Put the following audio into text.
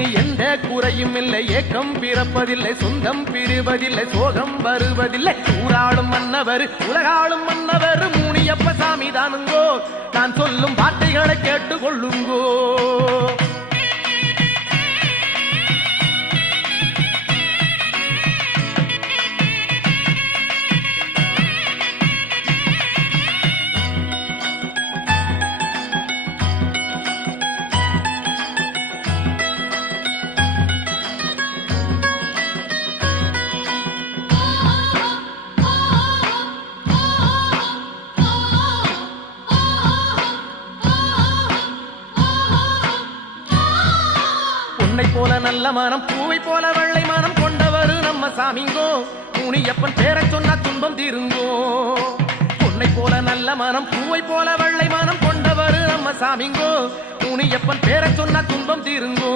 இனி எந்த குறையும் இல்லை, ஏக்கம் பிறப்பதில்லை, சொந்தம் பிரிவதில்லை, சோகம் வருவதில்லை. ஊராளும் மன்னவர் உலகாளும் மன்னவர் முனியப்ப சாமி தானுங்கோ. நான் சொல்லும் வார்த்தைகளை கேட்டுக்கொள்ளுங்கோ. போல நல்ல மனம் பூவை போல வெள்ளை மனம் கொண்டவர் நம்ம சாமிங்கோ. முனியப்பன் பேரை சொன்னா துன்பம் தீருங்கோ. பொன்னை போல நல்ல மனம் பூவை போல வெள்ளை மனம் கொண்டவர் நம்ம சாமிங்கோ. முனியப்பன் பேரை சொன்னா துன்பம் தீருங்கோ.